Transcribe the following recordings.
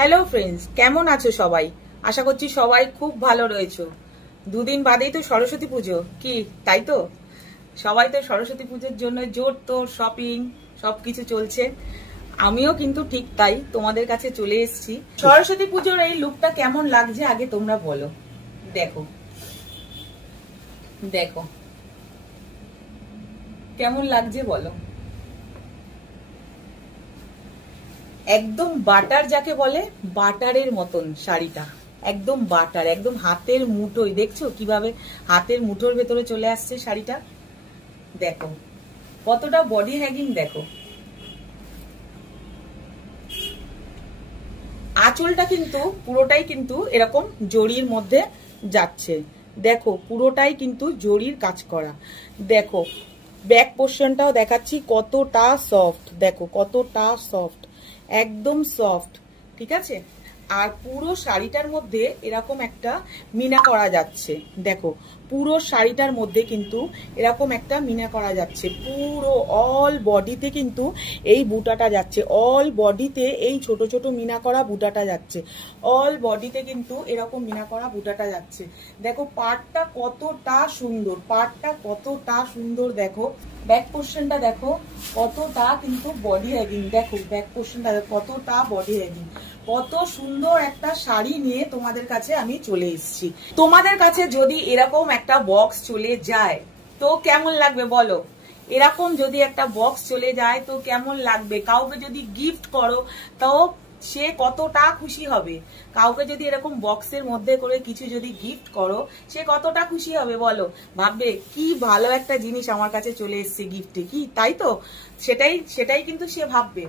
Hello friends, কেমন আছো সবাই? আশা করছি সবাই খুব ভালো রয়েছো। দুদিন বাদেই তো সরস্বতী পুজো, কি তাই তো? সবাই তো সরস্বতী পুজোর জন্য জোর তোর শপিং সবকিছু চলছে। আমিও কিন্তু ঠিক তাই তোমাদের কাছে চলে এসেছি। সরস্বতী পুজোর এই লুকটা কেমন লাগছে আগে তোমরা বলো। দেখো দেখো কেমন লাগছে বলো। একদম বাটার যাকে বলে, বাটারের মতন শাড়িটা, একদম বাটার, একদম হাতের মুঠোয়। দেখছো কিভাবে হাতের মুঠোর ভেতরে চলে আসছে শাড়িটা। দেখো কতটা বডি হ্যাগিং। দেখো আঁচলটা কিন্তু পুরোটাই কিন্তু এরকম জরির মধ্যে যাচ্ছে। দেখো পুরোটাই কিন্তু জরির কাজ করা। দেখো ব্যাক পোর্শনটাও দেখাচ্ছি কতটা সফট। দেখো কতটা সফট, একদম সফট, ঠিক আছে। আর পুরো শাড়িটার মধ্যে এরকম একটা মিনা করা যাচ্ছে। দেখো পুরো শাড়িটার মধ্যে কিন্তু এরকম একটা মিনা করা যাচ্ছে। পুরো অল বডিতে কিন্তু এই বুটাটা যাচ্ছে, অল বডিতে এই ছোট ছোট মিনা করা বুটাটা যাচ্ছে, অল বডিতে কিন্তু এরকম মিনা করা বুটাটা যাচ্ছে। দেখো পাড়টা কতটা সুন্দর, পাড়টা কতটা সুন্দর। দেখো ব্যাক পোর্শনটা দেখো কতটা কিন্তু বডি হ্যাগিং। দেখো ব্যাক পোর্শনটা কতটা বডি হ্যাগিং। কত সুন্দর একটা শাড়ি নিয়ে তোমাদের কাছে আমি চলে এসেছি। তোমাদের কাছে যদি এরকম একটা বক্স চলে যায় তো কেমন লাগবে বলো। এরকম যদি একটা বক্স চলে যায় তো কেমন লাগবে। কাউকে যদি গিফট করো তো সে কতটা খুশি হবে। কাউকে যদি এরকম বক্সের মধ্যে করে কিছু যদি গিফট করো সে কতটা খুশি হবে বলো। ভাববে কি ভালো একটা জিনিস আমার কাছে চলে এসেছে গিফটে, কি তাই তো? সেটাই কিন্তু সে ভাববে।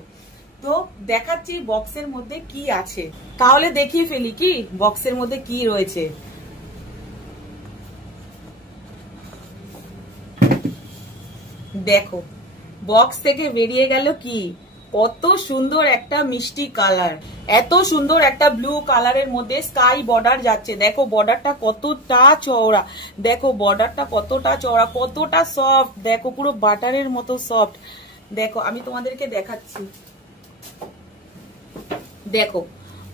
তো দেখাচ্ছি বক্সের মধ্যে কি আছে, তাহলে দেখিয়ে ফেলি কি বক্সের মধ্যে কি রয়েছে। দেখো বক্স থেকে বেরিয়ে গেল কি কত সুন্দর একটা মিষ্টি কালার, এত সুন্দর একটা ব্লু কালারের মধ্যে স্কাই বর্ডার যাচ্ছে। দেখো বর্ডারটা কতটা চওড়া, দেখো বর্ডারটা কতটা চওড়া, কতটা সফট। দেখো পুরো বাটারের মতো সফট। দেখো আমি তোমাদেরকে দেখাচ্ছি। দেখো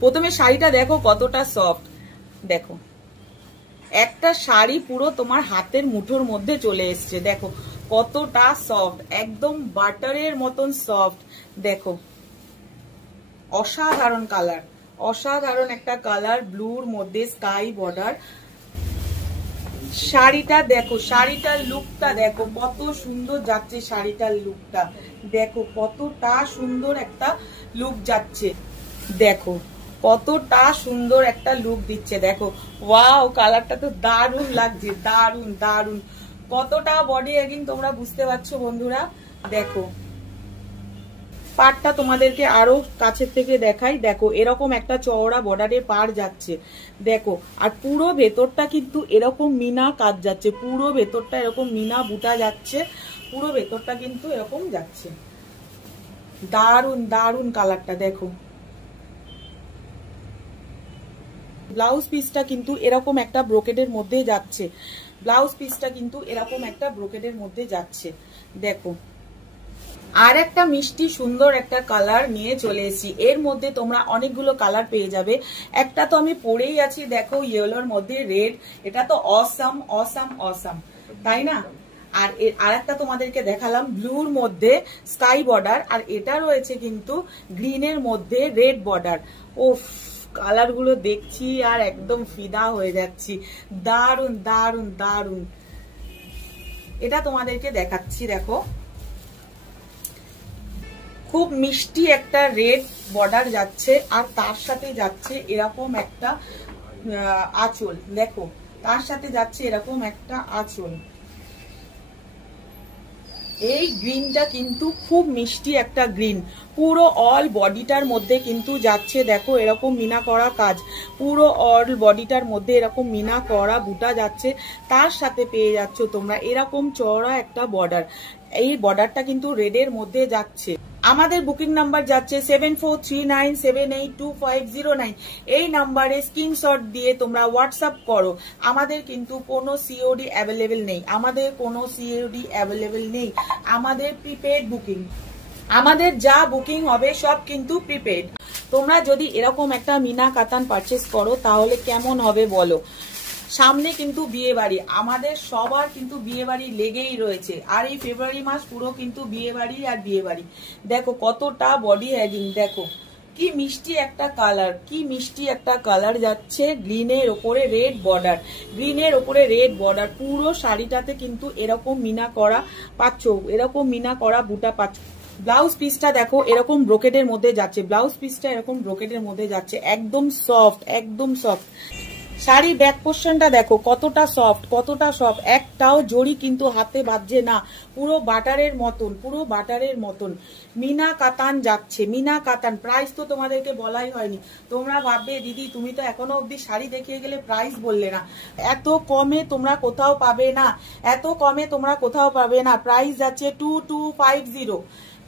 প্রথমে শাড়িটা দেখো কতটা সফট। দেখো একটা শাড়ি পুরো তোমার হাতের মুঠোর মধ্যে চলে এসছে। দেখো কতটা সফট, একদম বাটারের মতন সফট। দেখো অসাধারণ কালার, অসাধারণ একটা কালার, ব্লুর মধ্যে স্কাই বর্ডার। শাড়িটা দেখো, শাড়িটার লুকটা দেখো কত সুন্দর যাচ্ছে। শাড়িটার লুকটা দেখো কতটা সুন্দর একটা লুক যাচ্ছে। দেখো কতটা সুন্দর একটা লুক দিচ্ছে। দেখো ওয়াও কালারটা তো দারুণ লাগছে, দারুণ দারুণ। কতটা বডি হ্যাগিং তোমরা বুঝতে পারছো বন্ধুরা। দেখো পাড়টা তোমাদেরকে আরো কাছের থেকে দেখাই। দেখো এরকম একটা চওড়া বর্ডারে পাড় যাচ্ছে। দেখো আর পুরো ভেতরটা কিন্তু এরকম মিনা কাজ যাচ্ছে, পুরো ভেতরটা এরকম মিনা বুটা যাচ্ছে, পুরো ভেতরটা কিন্তু এরকম যাচ্ছে। দারুণ দারুণ কালারটা। দেখো ব্লাউজ পিসটা কিন্তু এরকম একটা ব্রোকেডের মধ্যে যাচ্ছে, ব্লাউজ পিসটা কিন্তু এরকম একটা ব্রোকেডের মধ্যে যাচ্ছে। দেখো আর একটা মিষ্টি সুন্দর একটা কালার নিয়ে চলে এসেছি। এর মধ্যে তোমরা অনেকগুলো কালার পেয়ে যাবে। একটা তো আমি পরেই আছি, দেখো ইয়েলোর মধ্যে রেড। এটা তো অসাম অসাম অসাম, তাই না? আর আরেকটা তোমাদেরকে দেখালাম ব্লুর মধ্যে স্কাই বর্ডার, আর এটা রয়েছে কিন্তু গ্রিনের মধ্যে রেড বর্ডার। ওফ কালার গুলো দেখছি আর একদম ফিদা হয়ে যাচ্ছি। দারুন দারুন দারুন। এটা তোমাদেরকে দেখাচ্ছি। দেখো খুব মিষ্টি একটা রেড বর্ডার যাচ্ছে, আর তার সাথে যাচ্ছে এরকম একটা আঁচল। দেখো তার সাথে যাচ্ছে এরকম একটা আঁচল। এই গ্রিনটা কিন্তু খুব মিষ্টি একটা গ্রিন, পুরো অল বডিটার মধ্যে কিন্তু যাচ্ছে। দেখো এরকম মিনা করা কাজ, পুরো অল বডিটার মধ্যে এরকম মিনা করা বুটা যাচ্ছে। তার সাথে পেয়ে যাচ্ছ তোমরা এরকম চওড়া একটা বর্ডার। এই বর্ডারটা কিন্তু রেডের মধ্যে যাচ্ছে। আমাদের বুকিং নাম্বার যাচ্ছে 7439782509। এই নাম্বারে স্ক্রিনশট দিয়ে তোমরা হোয়াটসঅ্যাপ করো। আমাদের কিন্তু কোনো সিওডি অ্যাভেলেবেল নেই, আমাদের কোনো সিওডি অ্যাভেলেবেল নেই, আমাদের প্রিপেড বুকিং। আমাদের যা বুকিং হবে সব কিন্তু প্রিপেড। তোমরা যদি এরকম একটা মিনা কাতান পারচেস করো তাহলে কেমন হবে বলো। সামনে কিন্তু বিয়ে বাড়ি, আমাদের সবার কিন্তু বিয়ে বাড়ি লেগেই রয়েছে। আর এই ফেব্রুয়ারি মাস পুরো কিন্তু বিয়ে বাড়ি আর বিয়ে বাড়ি। দেখো কতটা বডি হ্যাগিং, দেখো কি মিষ্টি একটা কালার, কি মিষ্টি একটা কালার যাচ্ছে। গ্রিনের ওপরে রেড বর্ডার, গ্রিনের ওপরে রেড বর্ডার। পুরো শাড়িটাতে কিন্তু এরকম মিনা করা পাচ্ছ, এরকম মিনা করা বুটা পাচ্ছ। ব্লাউজ পিসটা দেখো এরকম ব্রোকেডের মধ্যে যাচ্ছে, ব্লাউজ পিসটা এরকম ব্রোকেডের মধ্যে যাচ্ছে, একদম সফট, একদম সফট। শাড়ি ব্যাক পোর্শনটা দেখো কতটা সফট, কতটা সফট। একটাও জড়ি কিন্তু হাতে বাজছে না, পুরো বাটারের মতন, পুরো বাটারের মতন। মিনা কাতান যাচ্ছে, মিনা কাতান। প্রাইস তো তোমাদেরকে বলাই হয়নি। তোমরা ভাববে দিদি তুমি তো এখনো অব্দি শাড়ি দেখিয়ে গেলে প্রাইস বললে না। এত কমে তোমরা কোথাও পাবে না, এত কমে তোমরা কোথাও পাবে না। প্রাইস যাচ্ছে 2250,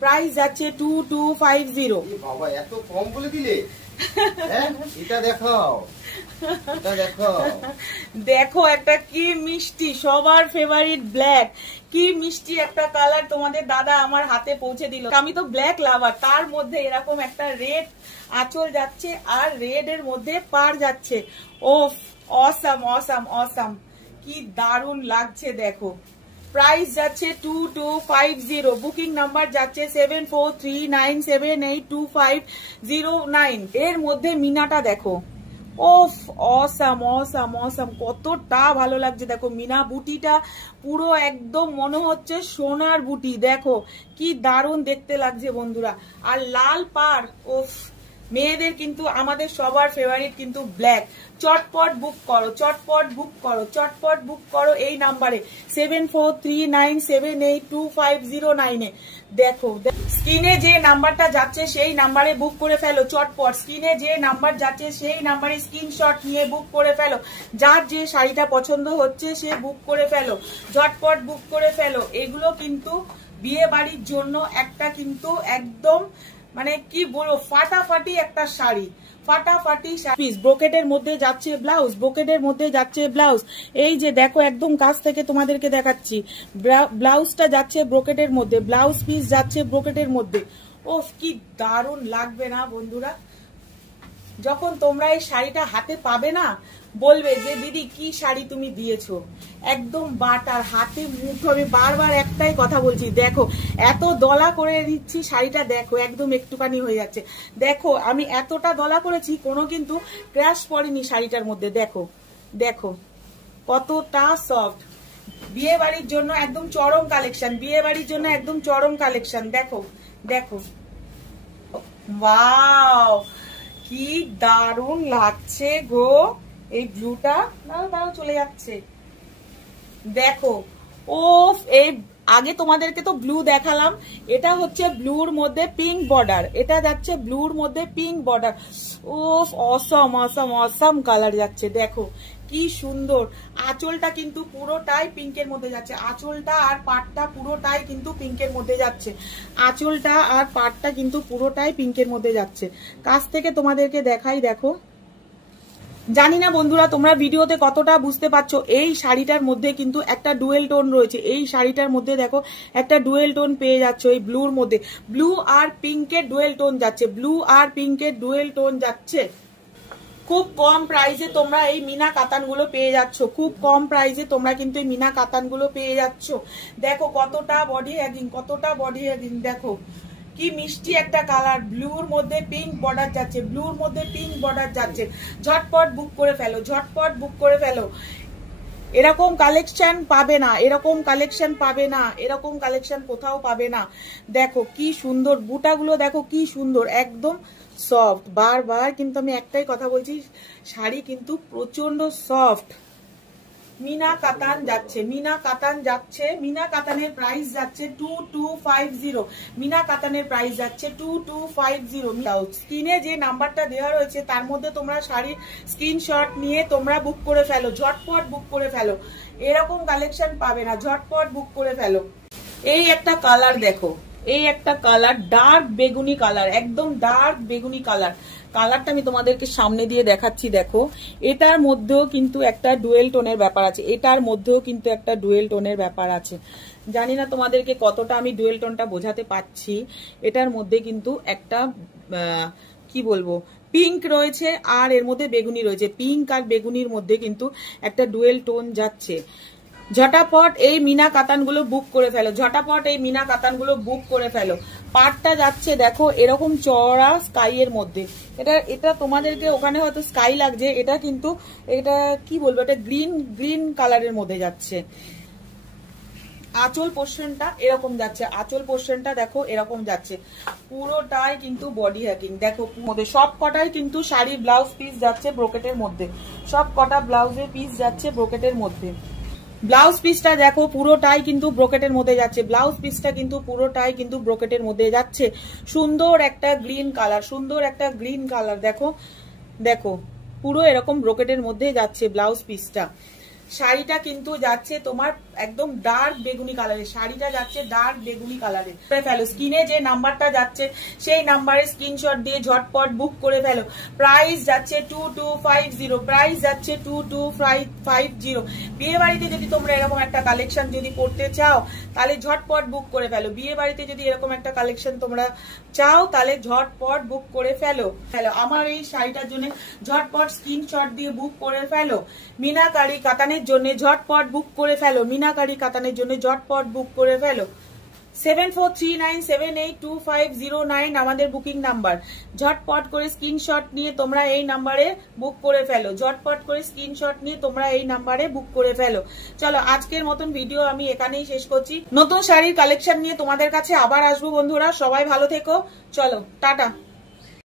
প্রাইস যাচ্ছে 2250। বাবা এত কম বলে দিলে? এটা দেখাও, এটা দেখো, দেখো একটা কি মিষ্টি, সবার ফেভারিট ব্ল্যাক, কি মিষ্টি একটা কালার তোমাদের দাদা আমার হাতে পৌঁছে দিল। আমি তো ব্ল্যাক লাভার, তার মধ্যে এরকম একটা রেড আঁচল যাচ্ছে আর রেড এর মধ্যে পার যাচ্ছে। ওফ, অসাম অসাম অসাম, কি দারুণ লাগছে। দেখো প্রাইস যাচ্ছে 2250, বুকিং নাম্বার যাচ্ছে 7439782509। এর মধ্যে মিনাটা দেখো, ওফ অসাম অসাম অসাম, কতটা ভালো লাগছে। দেখো মিনা বুটিটা পুরো একদম মনে হচ্ছে সোনার বুটি, দেখো কি দারুণ দেখতে লাগছে বন্ধুরা। আর লাল পার, ওফ, মেয়েদের কিন্তু আমাদের সবার ফেভারিট কিন্তু ব্ল্যাক। চটপট বুক করো, চটপট বুক করো, চটপট বুক করো এই নাম্বারে 7439782509-এ। দেখো স্ক্রিনে যে নাম্বারটা যাচ্ছে সেই নাম্বারে বুক করে ফেলো চটপট। স্ক্রিনে যে নাম্বার যাচ্ছে সেই নাম্বারে স্ক্রিনশট নিয়ে বুক করে ফেলো। যার যে শাড়িটা পছন্দ হচ্ছে সে বুক করে ফেলো, ঝটপট বুক করে ফেলো। এগুলো কিন্তু বিয়ে বাড়ির জন্য একটা কিন্তু একদম মানে কি বলবো ফাটাফাটি একটা শাড়ি, ফাটাফাটি শাড়ি। ব্রোকেডের মধ্যে যাচ্ছে ব্লাউজ, ব্রোকেডের মধ্যে যাচ্ছে ব্লাউজ। এই যে দেখো একদম কাছ থেকে তোমাদেরকে দেখাচ্ছি, ব্লাউজটা যাচ্ছে ব্রোকেডের মধ্যে, ব্লাউজ পিস যাচ্ছে ব্রোকেডের মধ্যে। ওফ, কি দারুণ লাগবে না বন্ধুরা। যখন তোমরা এই শাড়িটা হাতে পাবে না বলবে যে দিদি কি শাড়ি তুমি দিয়েছো, একদম বাটার, হাতে মুঠো। আমি বারবার একটাই কথা বলছি, দেখো এত দলা করে দিচ্ছি শাড়িটা, দেখো একদম একটুখানি হয়ে যাচ্ছে। দেখো আমি এতটা দলা করেছি, কোনো কিন্তু ক্র্যাশ পড়েনি শাড়িটার মধ্যে। দেখো দেখো কতটা সফট। বিয়ে বাড়ির জন্য একদম চরম কালেকশন, বিয়ে বাড়ির জন্য একদম চরম কালেকশন। দেখো দেখো, ওয়াও কি দারুণ লাগছে গো এই ব্লুটা। দাঁড়াও চলে যাচ্ছে, দেখো। ওফ, এই আগে তোমাদেরকে তো ব্লু দেখালাম, এটা হচ্ছে ব্লুর মধ্যে পিঙ্ক বর্ডার, এটা যাচ্ছে ব্লুর মধ্যে পিঙ্ক বর্ডার। ওফ, অসম অসম অসম কালার যাচ্ছে। দেখো কি সুন্দর। আঁচলটা কিন্তু পুরোটাই পিঙ্কের মধ্যে যাচ্ছে, আঁচলটা আর পাটটা পুরোটাই কিন্তু পিঙ্কের মধ্যে যাচ্ছে, আঁচলটা আর পাটটা কিন্তু পুরোটাই পিঙ্কের মধ্যে যাচ্ছে। কাছ থেকে তোমাদেরকে দেখাই, দেখো। জানি না বন্ধুরা তোমরা ভিডিওতে কতটা বুঝতে পারছো। এই শাড়িটার মধ্যে কিন্তু একটা ডুয়েল টোন রয়েছে, এই শাড়িটার মধ্যে দেখো একটা ডুয়েল টোন পেয়ে যাচ্ছ এই ব্লুর মধ্যে। ব্লু আর পিঙ্কের ডুয়েল টোন যাচ্ছে, ব্লু আর পিঙ্কের ডুয়েল টোন যাচ্ছে। খুব কম প্রাইসে তোমরা এই মিনা কাতানগুলো পেয়ে যাচ্ছ, খুব কম প্রাইসে তোমরা কিন্তু এই মিনা কাতানগুলো পেয়ে যাচ্ছ। দেখো কতটা বডি হ্যাগিং, কতটা বডি হ্যাগিং। দেখো কি মিষ্টি একটা কালার, ব্লুর মধ্যে পিঙ্ক বর্ডার যাচ্ছে, ব্লুর মধ্যে পিঙ্ক বর্ডার যাচ্ছে। ঝটপট বুক করে ফেলো, ঝটপট বুক করে ফেলো। এরকম কালেকশন পাবে না, এরকম কালেকশন পাবে না, এরকম কালেকশন কোথাও পাবে না। দেখো কি সুন্দর বুটাগুলো, দেখো কি সুন্দর, একদম সফট। বারবার কিন্তু আমি একটাই কথা বলছি, শাড়ি কিন্তু প্রচন্ড সফট। মিনা কাতান যাচ্ছে, মিনা কাতান যাচ্ছে, মিনা কাতানের প্রাইস যাচ্ছে 2250, মিনা কাতানের প্রাইস যাচ্ছে 2250। স্ক্রিনে যে নাম্বারটা দেওয়া রয়েছে তার মধ্যে তোমরা শাড়ির স্ক্রিনশট নিয়ে তোমরা বুক করে ফেলো, ঝটপট বুক করে ফেলো। এরকম কালেকশন পাবে না, ঝটপট বুক করে ফেলো। এই একটা কালার দেখো, এই একটা কালার ডার্ক বেগুনি কালার, একদম ডার্ক বেগুনি কালার। কালারটা আমি তোমাদেরকে সামনে দিয়ে দেখাচ্ছি। দেখো এটার মধ্যেও কিন্তু একটা ডুয়েল টোনের ব্যাপার আছে, এটার মধ্যেও কিন্তু একটা ডুয়েল টোনের ব্যাপার আছে। জানি না তোমাদেরকে কতটা আমি ডুয়েল টোনটা বোঝাতে পারছি। এটার মধ্যে কিন্তু একটা কি বলবো পিঙ্ক রয়েছে আর এর মধ্যে বেগুনি রয়েছে। পিঙ্ক আর বেগুনির মধ্যে কিন্তু একটা ডুয়েল টোন যাচ্ছে। ঝটাপট এই মিনা কাতানগুলো বুক করে ফেলো, ঝটাপট এই মিনা কাতানগুলো বুক করে ফেলো। পাটটা যাচ্ছে দেখো এরকম চড়া স্কাই এর মধ্যে। এটা তোমাদেরকে ওখানে হয়তো স্কাই লাগছে, এটা কিন্তু এটা কি বলবো, এটা গ্রিন কালারের মধ্যে যাচ্ছে। আঁচল পোর্শনটা এরকম যাচ্ছে, আঁচল পোর্শনটা দেখো এরকম যাচ্ছে। পুরোটাই কিন্তু বডি হ্যাকিং। দেখো মধ্যে সব কটাই কিন্তু শাড়ির ব্লাউজ পিস যাচ্ছে ব্রোকেটের মধ্যে, সব কটা ব্লাউজের পিস যাচ্ছে ব্রোকেটের মধ্যে। ব্লাউজ পিসটা দেখো পুরোটাই কিন্তু ব্রোকেটের মধ্যে যাচ্ছে, ব্লাউজ পিসটা কিন্তু পুরোটাই কিন্তু ব্রোকেটের মধ্যে যাচ্ছে। সুন্দর একটা গ্রিন কালার, সুন্দর একটা গ্রিন কালার। দেখো দেখো পুরো এরকম ব্রোকেটের মধ্যে যাচ্ছে ব্লাউজ পিসটা। শাড়িটা কিন্তু যাচ্ছে তোমার একদম ডার্ক বেগুনি কালারে, শাড়িটা যাচ্ছে ডার্ক বেগুনি কালারে। ফেলো স্ক্রিনে যে নাম্বারটা যাচ্ছে সেই নাম্বারে স্ক্রিনশট দিয়ে ঝটপট বুক করে ফেলো। প্রাইস যাচ্ছে 2250, প্রাইস যাচ্ছে 2250। বিয়ে বাড়িতে যদি তোমরা এরকম একটা কালেকশন যদি করতে চাও তাহলে ঝটপট বুক করে ফেলো। বিয়ে বাড়িতে যদি এরকম একটা কালেকশন তোমরা চাও তাহলে ঝটপট বুক করে ফেলো। আমার এই শাড়িটার জন্য ঝটপট স্ক্রিনশট দিয়ে বুক করে ফেলো। মিনাকারি কাতানের জন্য ঝটপট বুক করে ফেলো, মিনাকারি কাতানের জন্য ঝটপট বুক করে ফেলো। 7439782509 আমাদের বুকিং নাম্বার। ঝটপট করে স্ক্রিনশট নিয়ে তোমরা এই নাম্বারে বুক করে ফেলো, ঝটপট করে স্ক্রিনশট নিয়ে তোমরা এই নাম্বারে বুক করে ফেলো। চলো আজকের মতন ভিডিও আমি এখানেই শেষ করছি। নতুন শাড়ির কালেকশন নিয়ে তোমাদের কাছে আবার আসবো বন্ধুরা, সবাই ভালো থেকো। চলো টাটা।